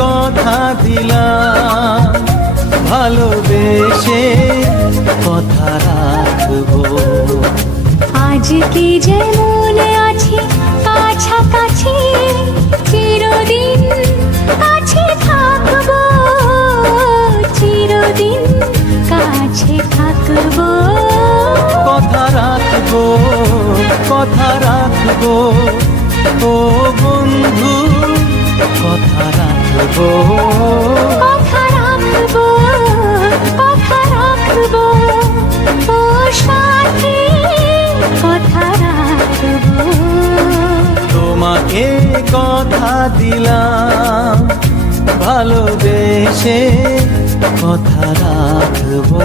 কথা দিলাম, ভালোবেসে কথা রাখবো। আজকে যেমন আছি কাছাকাছি, চিরদিন কাছে থাকবো, চিরদিন কাছে থাকবো। কথা রাখবো, কথা রাখবো, ও বন্ধু কথা রাখবো। কথা রাখবো, কথা রাখবো, ও সাথী কথা রাখবো। তোমাকে কথা দিলাম, ভালোবেসে কথা রাখবো।